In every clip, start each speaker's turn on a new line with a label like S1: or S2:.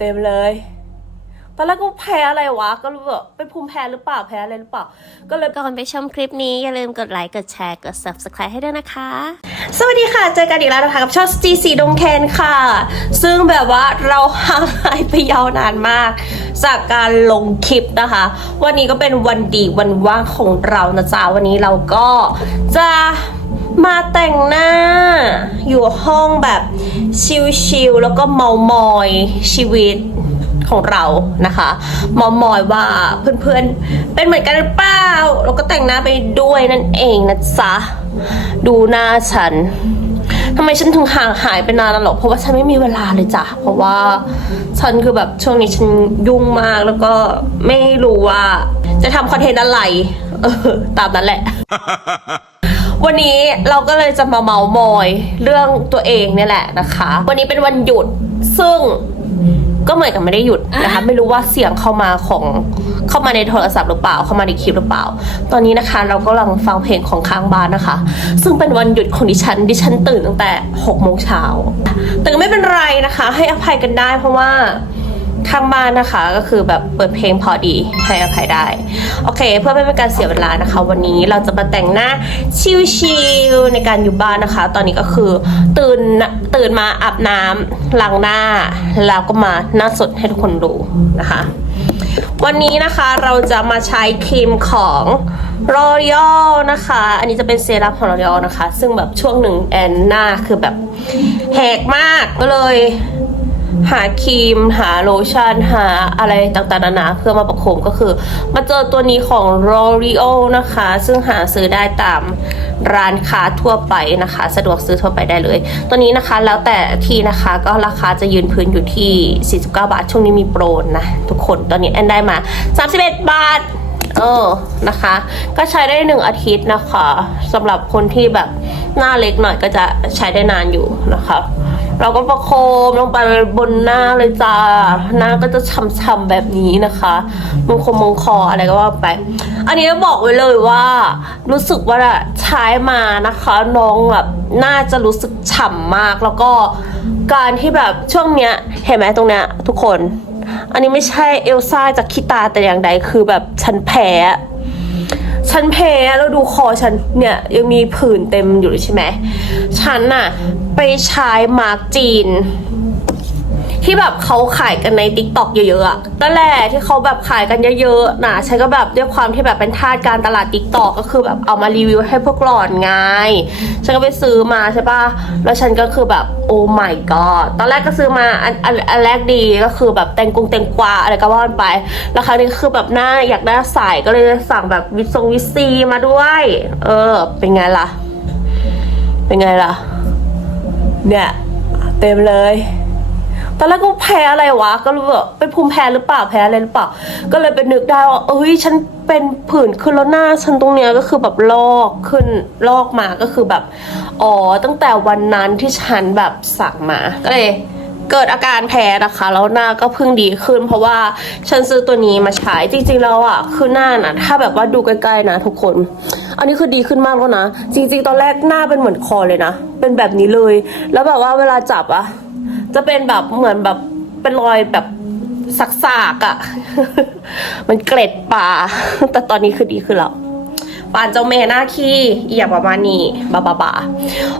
S1: เต็มเลยตอนแรกก็แพ้อะไรวะ ก็รู้แบบเป็นภูมิแพ้หรือเปล่าแพ้อะไรหรือเปล่า ก็เลย
S2: ก่อนไปชมคลิปนี้ อย่าลืมกดไลค์ กดแชร์ กด subscribe ให้ด้วยนะคะ
S1: สวัสดีค่ะ เจอกันอีกแล้วนะคะกับช่อง G สีดงแคนค่ะ ซึ่งแบบว่าเราห่างหายไปยาวนานมาก จากการลงคลิปนะคะ วันนี้ก็เป็นวันดีวันว่างของเรานะจ๊ะวันนี้เราก็จะ มาแต่งหน้า อยู่ห้องแบบชิลๆแล้วก็เมามอยชีวิตของเรานะคะเมามอยว่าเพื่อนๆ เป็นเหมือนกันหรือเปล่าแล้วก็แต่งหน้าไปด้วยนั่นเองนะจ๊ะ ดูหน้าฉันทำไมฉันถึงห่างหายไปนานแล้วหรอเพราะว่าฉันไม่มีเวลาเลยจ้ะ เพราะว่าฉันคือแบบช่วงนี้ฉันยุ่งมากแล้วก็ไม่รู้ว่า จะทำคอนเทนต์อะไร เออ ตามนั้นแหละ วันนี้เราก็เลยจะมาเมามอยเรื่องตัวเองเนี่ยแหละนะคะ วันนี้เป็นวันหยุดซึ่งก็เหมือนกับไม่ได้หยุดนะคะ ไม่รู้ว่าเสียงเข้ามาของเข้ามาในโทรศัพท์หรือเปล่า เข้ามาในคลิปหรือเปล่า ตอนนี้นะคะ เรากำลังฟังเพลงของค้างบ้านนะคะ ซึ่งเป็นวันหยุดของดิฉันดิฉันตื่นตั้งแต่6โมงเช้าแต่ก็ไม่เป็นไรนะคะ ให้อภัยกันได้เพราะว่า ข้างบ้านนะคะก็คือแบบเปิดเพลงพอดีให้อภัยได้ โอเค เพื่อไม่เป็นการเสียเวลานะคะ วันนี้เราจะมาแต่งหน้าชิลๆในการอยู่บ้านนะคะ ตอนนี้ก็คือตื่นตื่นมาอาบน้ำล้างหน้า แล้วก็มาหน้าสดให้ทุกคนดูนะคะ วันนี้นะคะเราจะมาใช้ครีมของ L'Oreal นะคะ อันนี้จะเป็นเซรั่มของ L'Oreal นะคะ ซึ่งแบบช่วงหนึ่งแอนหน้าคือแบบแหกมากก็เลย หาครีม หาโลชั่น หาอะไรต่างๆนานาเพื่อมาประคมก็คือ มาเจอตัวนี้ของ L'Oreal นะคะ ซึ่งหาซื้อได้ตามร้านค้าทั่วไปนะคะ สะดวกซื้อทั่วไปได้เลย ตัวนี้นะคะแล้วแต่ที่นะคะก็ราคาจะยืนพื้นอยู่ที่ 49 บาท ช่วงนี้มีโปรนะ ทุกคนตอนนี้แอนได้มา 31 บาทเออนะคะ ก็ใช้ได้หนึ่งอาทิตย์นะคะสำหรับคนที่แบบหน้าเล็กหน่อยก็จะใช้ได้นานอยู่นะคะ เราก็ประโคมลงไปบนหน้าเลยจ้า หน้าก็จะช่ำๆแบบนี้นะคะมงคงมงคออะไรก็ว่าไป อันนี้บอกไว้เลยว่า รู้สึกว่าใช้มานะคะ น้องแบบน่าจะรู้สึกฉ่ำมากแล้วก็การที่แบบช่วงเนี้ยเห็นไหมตรงเนี้ยทุกคน อันนี้ไม่ใช่เอลซ่าจากคิตาแต่อย่างใดคือแบบฉันแพ้ ฉันแพ้แล้วดูคอฉันเนี่ยยังมีผื่นเต็มอยู่เลยใช่ไหม ฉันน่ะไปใช้มาร์กจีน ที่แบบเขาขายกันใน t ิ k t o k เยอะๆอะนั่นแหละที่เขาแบบขายกันเยอะๆนะฉันก็แบบด้วยความที่แบบเป็นทาสการตลาด t ิ k t o k ก็คือแบบเอามารีวิวให้พวกหลอนไงฉันก็ไปซื้อมาใช่ปะแล้วฉันก็คือแบบโอ้ my god ตอนแรกก็ซื้อมาอันอันอันแรกดีก็คือแบบแตงกงแตงกวาอะไรก็ว่านไป แล้วครั้งนี้คือแบบหน้าอยากได้ใส่ก็เลยสั่งแบบวิตซงวิซีมาด้วย เออ เป็นไงล่ะ เป็นไงล่ะ เนี่ย เต็มเลย ตอนแรกก็แพ้อะไรวะ ก็รู้แบบเป็นภูมิแพ้หรือเปล่าแพ้อะไรหรือเปล่า ก็เลยไปนึกได้ว่าเอ้ยฉันเป็นผื่นขึ้นแล้วหน้าฉันตรงเนี้ยก็คือแบบลอกขึ้นลอกมาก็คือแบบอ๋อตั้งแต่วันนั้นที่ฉันแบบสั่งมาก็เลยเกิดอาการแพ้นะคะแล้วหน้าก็เพิ่งดีขึ้น เพราะว่าฉันซื้อตัวนี้มาใช้จริงๆแล้วอะคือหน้าน่ะถ้าแบบว่าดูใกล้ๆนะทุกคน อันนี้คือดีขึ้นมากแล้วนะ จริงๆ ตอนแรกหน้าเป็นเหมือนคอเลยนะ เป็นแบบนี้เลย แล้วแบบว่าเวลาจับอะ จะเป็นแบบเหมือนแบบเป็นรอยแบบสักๆอะ่ะ มันเกล็ดปลาแต่ตอนนี้คือดีขึ้นแล้วปานเจ้าแม่หน้าขี้อหย่าประมาณนี้บาบาบา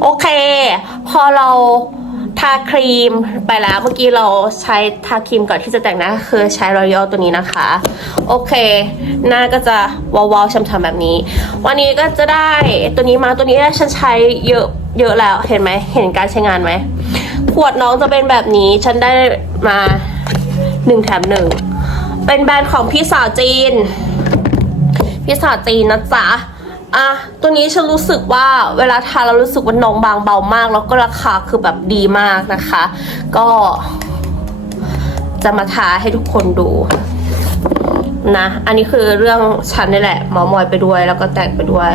S1: โอเค พอเราทาครีมไปแล้วเมื่อกี้เราใช้ทาครีมก่อนที่จะแต่งหน้าคือใช้รอยัลตัวนี้นะคะ โอเค หน้าก็จะวาวๆช้ำๆแบบนี้ วันนี้ก็จะได้ตัวนี้มาตัวนี้ฉันใช้เยอะเยอะแล้วเห็นไหมเห็นการใช้งานไหม ขวดน้องจะเป็นแบบนี้ ฉันได้มาหนึ่งแถมหนึ่ง เป็นแบรนด์ของพี่สาวจีน พี่สาวจีนนะจ๊ะอะตัวนี้ฉันรู้สึกว่าเวลาทาเรารู้สึกว่าน้องบางเบามาก แล้วก็ราคาคือแบบดีมากนะคะ ก็จะมาทาให้ทุกคนดูนะ อันนี้คือเรื่องฉันนี่แหละหมอมอยไปด้วยแล้วก็แต่งไปด้วย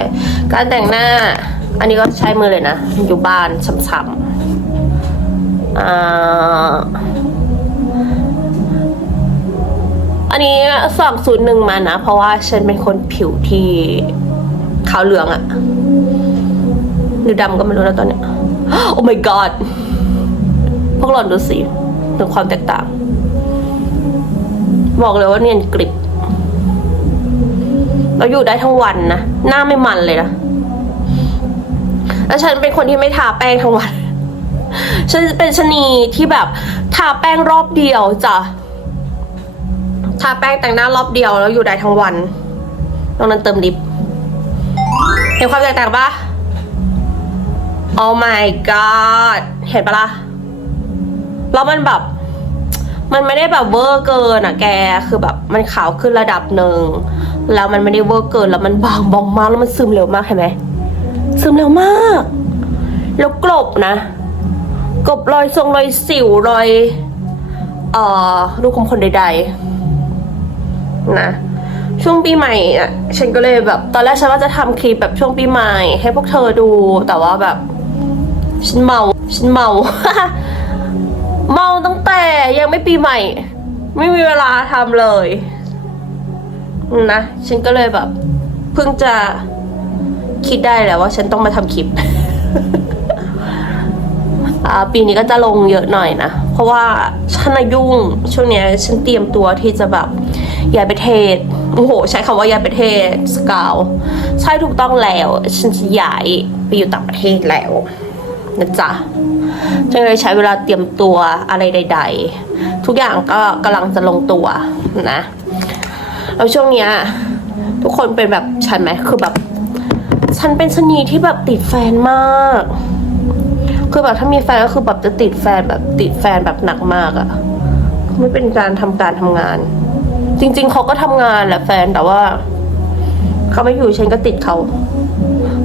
S1: การแต่งหน้า อันนี้ก็ใช้มือเลยนะ อยู่บ้านช้ำๆ อันนี้สองศูนย์หนึ่งมานะ เพราะว่าฉันเป็นคนผิวที่ขาวเหลืองอะหรือดำก็ไม่รู้นะตอนเนี้ย โอ้ my god พวกหล่อนดูสิถึงความแตกต่าง บอกเลยว่าเนียนกริบเราอยู่ได้ทั้งวันนะ หน้าไม่มันเลยนะ แล้วฉันเป็นคนที่ไม่ทาแป้งทั้งวัน ฉันเป็นชนีที่แบบทาแป้งรอบเดียวจ้ะทาแป้งแต่งหน้ารอบเดียวแล้วอยู่ได้ทั้งวันตรงนั้นเติมลิปเห็นความแตกต่างปะ Oh my god เห็นปะล่ะ แล้วมันแบบ มันไม่ได้แบบเวอร์เกินอะแก คือแบบมันขาวขึ้นระดับหนึ่ง แล้วมันไม่ได้เวอร์เกิน แล้วมันบางบองมาก แล้วมันซึมเร็วมากเห็นไหม ซึมเร็วมาก แล้วกลบนะ กบรอยทรงรอยสิวรอยเอ่อรูขุมขนใดๆ นะ ช่วงปีใหม่อะฉันก็เลยแบบ ตอนแรกฉันว่าจะทำคลิปแบบช่วงปีใหม่ ให้พวกเธอดู แต่ว่าแบบ ฉันเมา ฉันเมา เมาตั้งแต่ยังไม่ปีใหม่ ไม่มีเวลาทำเลย นะ ฉันก็เลยแบบ เพิ่งจะคิดได้แล้วว่าฉันต้องมาทำคลิป ปีนี้ก็จะลงเยอะหน่อยนะ เพราะว่าฉันน่ะยุ่งช่วงนี้ฉันเตรียมตัวที่จะแบบย้ายประเทศโอ้โห ใช้คำว่าย้ายประเทศสกาวใช่ถูกต้องแล้ว ฉันจะย้ายไปอยู่ต่างประเทศแล้วนะจ๊ะฉันเลยใช้เวลาเตรียมตัวอะไรใด ๆ ทุกอย่างก็กำลังจะลงตัวนะแล้วช่วงเนี้ยทุกคนเป็นแบบฉันไหมคือแบบ ฉันเป็นชนีที่แบบติดแฟนมาก คือแบบถ้ามีแฟนก็คือแบบจะติดแฟนแบบติดแฟนแบบหนักมากอะไม่เป็นการทำการทำงาน จริง ๆเขาก็ทำงานแหละแฟนแต่ว่าเขาไม่อยู่ฉันก็ติดเขา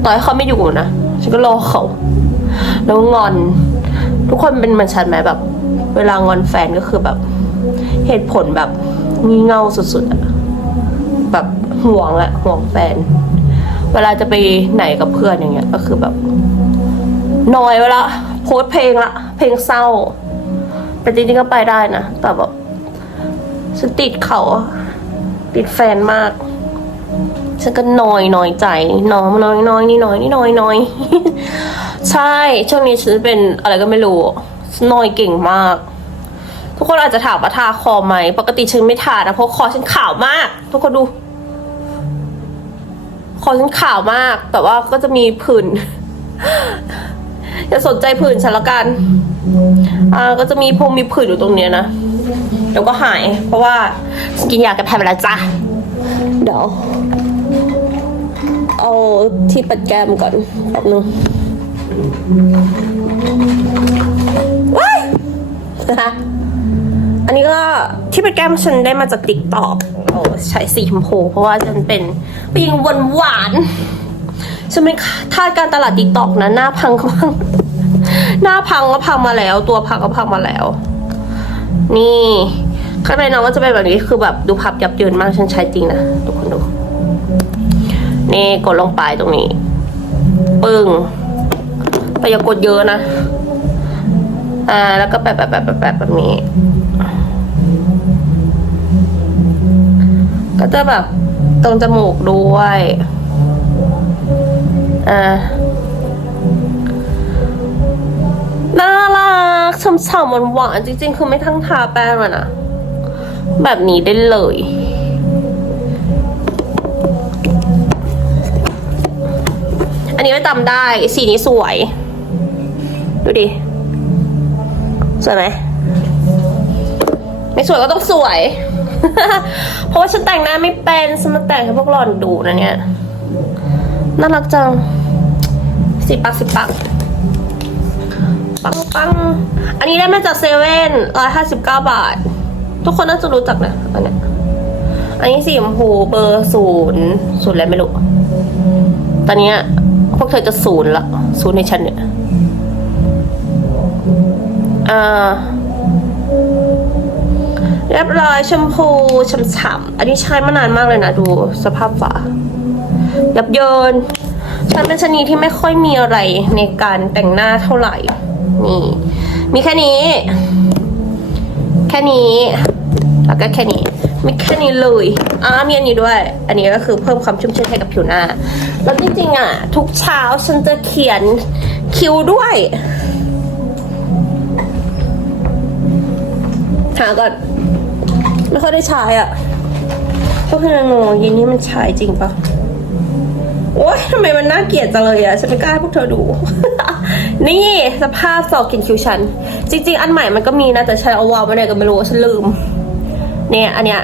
S1: ต่อให้เขาไม่อยู่นะฉันก็รอเขาแล้วงอน ทุกคนเป็นเหมือนฉันไหมแบบ เวลางอนแฟนก็คือแบบ เหตุผลแบบงี่เง่าสุดๆอะแบบห่วงอะห่วงแฟน เวลาจะไปไหนกับเพื่อนอย่างเงี้ย ก็คือแบบ นอยเวลาโพสเพลงละเพลงเศร้า แต่จริงๆก็ไปได้นะ แต่แบบฉันติดเขา ติดแฟนมาก ฉันก็นอยน้อยใจน้อยน้อยน้อยนี่น้อยนี่น้อยน้อยใช่ ช่วงนี้ฉันเป็นอะไรก็ไม่รู้ฉันนอยเก่งมาก ทุกคนอาจจะถามว่าทาคอไหม ปกติฉันไม่ทานะเพราะคอฉันขาวมาก ทุกคนดูคอฉันขาวมาก แต่ว่าก็จะมีผื่น อย่าสนใจผื่นฉันละกันอ่าก็จะมีพงมีผื่นอยู่ตรงเนี้ยนะเดี๋ยวก็หาย เพราะว่ากินยาแก้แพ้ไปแล้วจ้ะเดี๋ยวเอาที่ปัดแก้มก่อนแป๊บนึงว้ายนะอันนี้ก็ที่ปัดแก้มฉันได้มาจากติ๊กต็อกโอ้ใช้สีชมพูเพราะว่าฉันเป็นผู้หญิงหวานหวาน ฉันเป็นทาสการตลาดติ๊กต็อกนะหน้าพังก็พังหน้าพังก็พังมาแล้ว ตัวพังก็พังมาแล้ว นี่ข้างในน้องก็จะเป็นแบบนี้คือแบบดูพับยับเยินมากฉันใช้จริงนะทุกคนดู นี่กดลงไปตรงนี้ ปึ้งแต่อย่ากดเยอะนะ อ่า แล้วก็แปะแปะแปะแปะแปะแบบนี้ ก็จะแบบตรงจมูกด้วย อ่าน่ารักฉ่ำๆหวานๆจริงๆ คือไม่ทั้งทาแป้งเลยนะแบบนี้ได้เลยอันนี้ไม่จำได้ สีนี้สวย ดูดิ สวยไหม ไม่สวยก็ต้องสวย เพราะว่าฉันแต่งหน้าไม่เป็น ฉันมาแต่งให้พวกหล่อนดูนะเนี่ย น่ารักจังสิบปักสิบปักปังปังอันนี้ได้มาจากเซเว่นร้อยห้าสิบเก้าบาท ทุกคนน่าจะรู้จักนะอันนี้อันนี้สีชมพูเบอร์ศูนย์ศูนย์อะไรไม่รู้ ตอนนี้พวกเธอจะศูนย์ละศูนย์ในฉันเนี่ยอ่าเรียบร้อยชมพูฉ่ำๆอันนี้ใช้มานานมากเลยนะ ดูสภาพฝา ยับเยิน ฉันเป็นชนีที่ไม่ค่อยมีอะไรในการแต่งหน้าเท่าไหร่ นี่ มีแค่นี้ แค่นี้ แล้วก็แค่นี้ มีแค่นี้เลยอ่ามีอันนี้ด้วย อันนี้ก็คือเพิ่มความชุ่มชื้นให้กับผิวหน้า แล้วจริงๆอะ ทุกเช้าฉันจะเขียนคิ้วด้วยหาก่อนไม่ค่อยได้ใช้อะพวกพี่นางงงยินนี่มันใช้จริงปะ โอ๊ยทำไมมันน่าเกลียดจังเลยอะฉันไม่กล้าให้พวกเธอดู นี่สภาพซอกกินคิวฉัน จริง ๆ อันใหม่มันก็มีนะแต่ฉันเอาวางไว้ไหนก็ไม่รู้ฉันลืม เนี่ยอันเนี้ย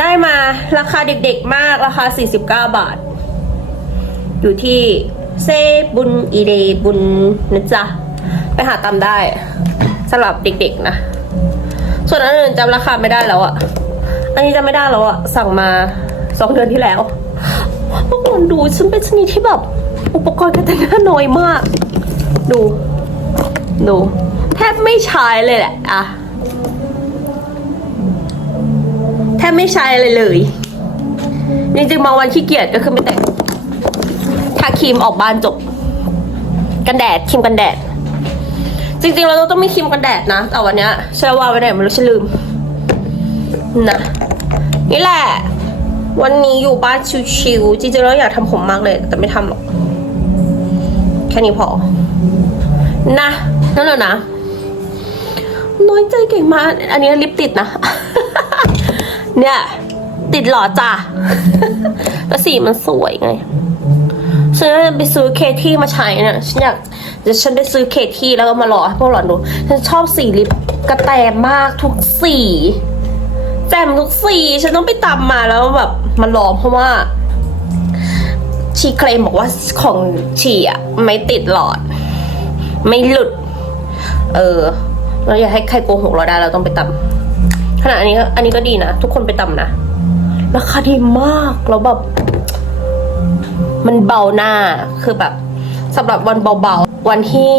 S1: ได้มาราคาเด็กๆมากราคา 49 บาท อยู่ที่เซบุญอีเดบุญนะจ๊ะ ไปหาตามได้สำหรับเด็กๆนะ ส่วนอันอื่นจำราคาไม่ได้แล้วอะอันนี้จำไม่ได้แล้วอะสั่งมาสองเดือนที่แล้ว เมื่อก่อนดูฉันเป็นชนิดที่แบบ อุปกรณ์การแต่งหน้าน้อยมาก ดู ดู แทบไม่ใช้เลยแหละอะแทบไม่ใช้เลยเลย จริงๆบางวันขี้เกียจก็คือไม่แต่งทาครีมออกบ้านจบ กันแดดครีมกันแดด จริงๆเราต้องมีครีมกันแดดนะ แต่วันเนี้ยฉันวางไว้ไหนไม่รู้ฉันลืมนะนี่แหละ วันนี้อยู่บ้านชิวๆจริงๆเราอยากทำผมมากเลย แต่ไม่ทำหรอก แค่นี้พอ นะนั่นแหละนะน้อยใจเก่งมาก อันนี้ลิปติดนะ เนี่ย ติดหล่อจ้ะแล้วสีมันสวยไงฉันไปซื้อเคที่มาใช้เนี่ยฉันอยากเดี๋ยวฉันไปซื้อเคที่แล้วก็มาหล่อให้พวกหล่อนดู ฉันชอบสีลิปกระแตมากทุกสี แจ่มทุกสีฉันต้องไปตำมาแล้วแบบมาลองเพราะว่า ชีเคลมบอกว่าของชีอะไม่ติดหลอด ไม่หลุด เออ เราอยากให้ใครโกหกเราได้เราต้องไปตำขนาดอันนี้อันนี้ก็ดีนะ ทุกคนไปตำนะราคาดีมากแล้วแบบ มันเบาหน้าคือแบบสำหรับวันเบาๆ วันที่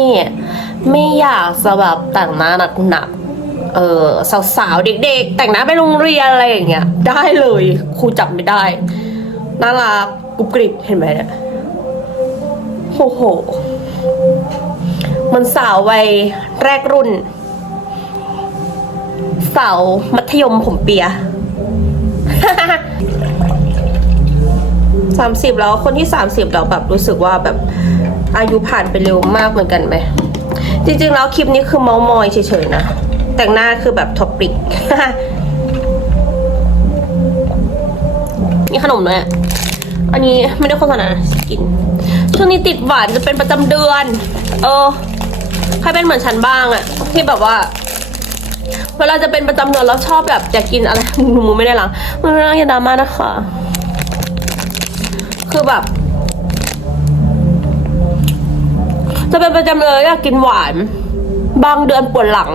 S1: ไม่อยากจะแบบแต่งหน้าหนักๆ เออสาวๆ เด็กๆ แต่งหน้าไปโรงเรียนอะไรอย่างเงี้ย ได้เลยครูจับไม่ได้ น่ารักกรุบกริบเห็นไหมเนี่ยโอ้โห มันสาววัยแรกรุ่น สาวมัธยมผมเปียสามสิบแล้วคนที่สามสิบแล้วแบบรู้สึกว่าแบบอายุผ่านไปเร็วมากเหมือนกันไหมจริงๆแล้วคลิปนี้คือเมามอยเฉยๆนะ แต่งหน้าคือแบบท็อปปิก นี่ขนมด้วยอันนี้ไม่ได้โฆษณากิน ช่วงนี้ติดหวานจะเป็นประจำเดือน เออ ใครเป็นเหมือนฉันบ้างอะที่แบบว่า เวลาจะเป็นประจำเดือนแล้วชอบแบบอยากกินอะไรหนูไม่ได้หลังมันไม่ต้องอย่าดราม่านะคะ คือแบบ จะเป็นประจำเลยอยากกินหวาน บางเดือนปวดหลัง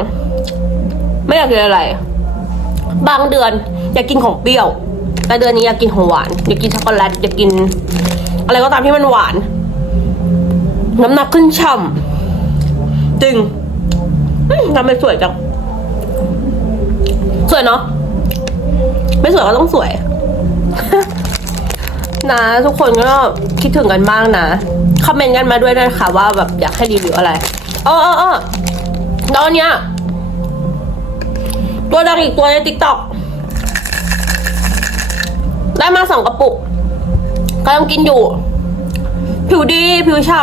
S1: ไม่อยากกินอะไร บางเดือนอยากกินของเปรี้ยว แต่เดือนนี้อยากกินของหวาน อยากกินช็อกโกแลต อยากกิน อะไรก็ตามที่มันหวาน น้ำหนักขึ้นช่ำจริงทำไมสวยจัง สวยเนาะ ไม่สวยก็ต้องสวย นะ ทุกคนก็คิดถึงกันบ้างนะ คอมเมนต์กันมาด้วยนะคะว่าแบบอยากให้รีวิวอะไรอ๋ออ๋ออ๋อแล้วอันเนี้ย ตัวดังอีกตัวในติ๊กต็อกได้มาสองกระปุกกำลังกินอยู่ ผิวดีผิวฉ่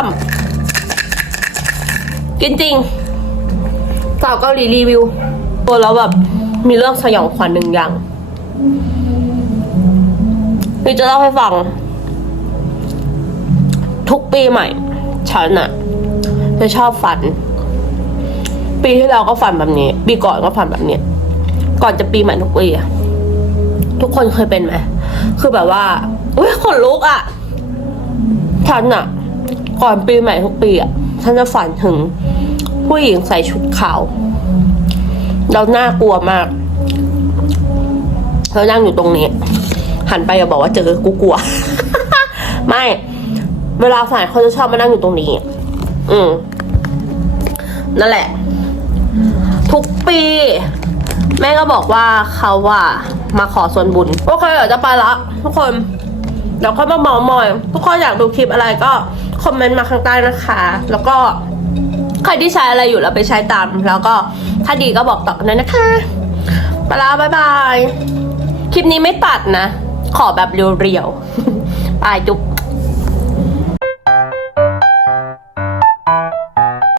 S1: ำกินจริงสาวเกาหลีรีวิว ตัวแล้วแบบมีเรื่องสยองขวัญหนึ่งอย่างนี่จะเล่าให้ฟัง ทุกปีใหม่ ฉันอะจะชอบฝัน ปีที่แล้วก็ฝันแบบนี้ ปีก่อนก็ฝันแบบนี้ ก่อนจะปีใหม่ทุกปีอะทุกคนเคยเป็นไหม คือแบบว่าอุ้ยขนลุกอะฉันอะก่อนปีใหม่ทุกปีอะฉันจะฝันถึง ผู้หญิงใส่ชุดขาวแล้วน่ากลัวมากแล้วนั่งอยู่ตรงนี้ หันไปอย่าบอกว่าเจอกูกลัว ไม่ เวลาฝันเขาจะชอบมานั่งอยู่ตรงนี้ อืมนั่นแหละ ทุกปี แม่ก็บอกว่าเขาว่ามาขอส่วนบุญ โอเคเดี๋ยวจะไปละทุกคน เดี๋ยวค่อยมาเมามอย ทุกคนอยากดูคลิปอะไรก็คอมเมนต์มาข้างใต้นะคะ แล้วก็ใครที่ใช้อะไรอยู่แล้วไปใช้ตาม แล้วก็ถ้าดีก็บอกต่อกันด้วยนะคะไปละบายบาย คลิปนี้ไม่ตัดนะ ขอแบบเรียวๆ ไปจุ๊บ